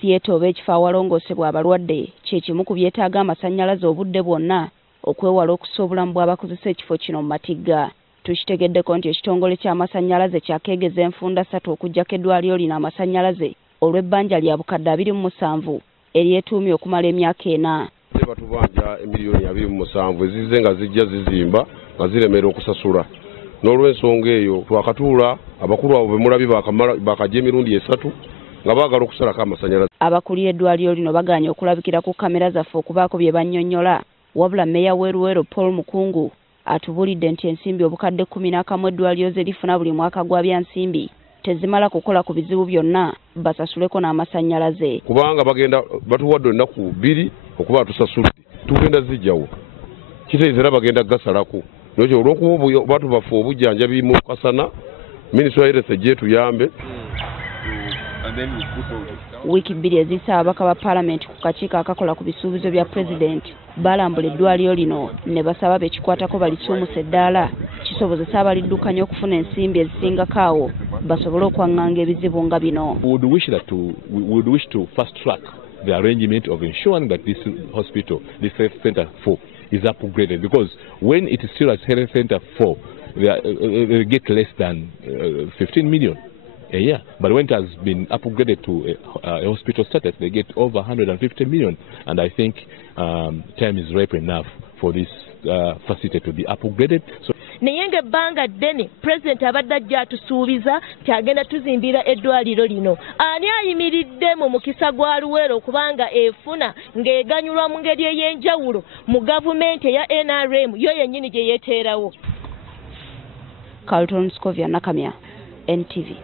theatre oba ekifo awalongoosebwa abalwadde kye kimu ku byetaaga amasannyalaze obudde bwonna okwewala okussa obulamu bw'abakozesa ekifo kino mu matigga. Tukitegeddeko nti ekitongole ky'amasannyalaze kyakeegeza enfunda 3 okuggyako eddwaliro lino amasannyalaze olw'ebbanja lya bukadde 27 eryetuumye okumala emyaka 4. Batubanja emiliyoni 27 ezize nga zijja zizimba nga ziremera okusasula. N'olw'ensonga eyo twakatuula abakulu abo bemulabi bakajja emirundi 3 nga baagala okusalako amasannyalaze. Abakulira eddwaliro lino bagaanye okulabikira ku kamera zaffe okubaako bye bannyonnyola, wabula mmeeya w'Eruwero Paul Mukungu atubulidde nti ensimbi obukadde 11 eddwaliro ze lifuna buli mwaka gwa byansimbi tezimala kukola ku bizibu byonna basasuleko n'amasannyalaze. Kubanga bagenda batuwadde ennaku 2 okuba tusasudde tugenda zijjawo kitegeeza bagenda gasalako n'ekyo olw'okuba batu bafe obujjanjabi mu kasana minisitule ya health ejje tuyambe. Wiiki 2 eziyise ababaka ba Paalamenti ku kakiiko akakola ku bisuubizo bya Pulezidenti balambula eddwaliro lino ne basaba bekikwatako balisuumuse eddaala kisobozesa abaliddukanya okufuna ensimbi ezisingako awo basobole okwaŋŋanga ebizibu nga bino. We would wish to fast track the arrangement of ensuring that this hospital, this health center 4, is upgraded, because when it is still at health center 4, they get less than 15 million a year. But when it has been upgraded to a hospital status, they get over 150 million. And I think time is ripe enough for this facility to be upgraded. So Neyenge banga deni President abadde ajja atusuubiza kyagenda tuzimbira eddwaliro lino. Ani ayimiridde mu mukisa gwa Luwero kubanga efuna ng'eganyulwa mu ngeri ey'enjawulo mu gavumenti eya NRM yo yennyini gye yeeteerawo. Carlton Scovia Nakamya, NTV.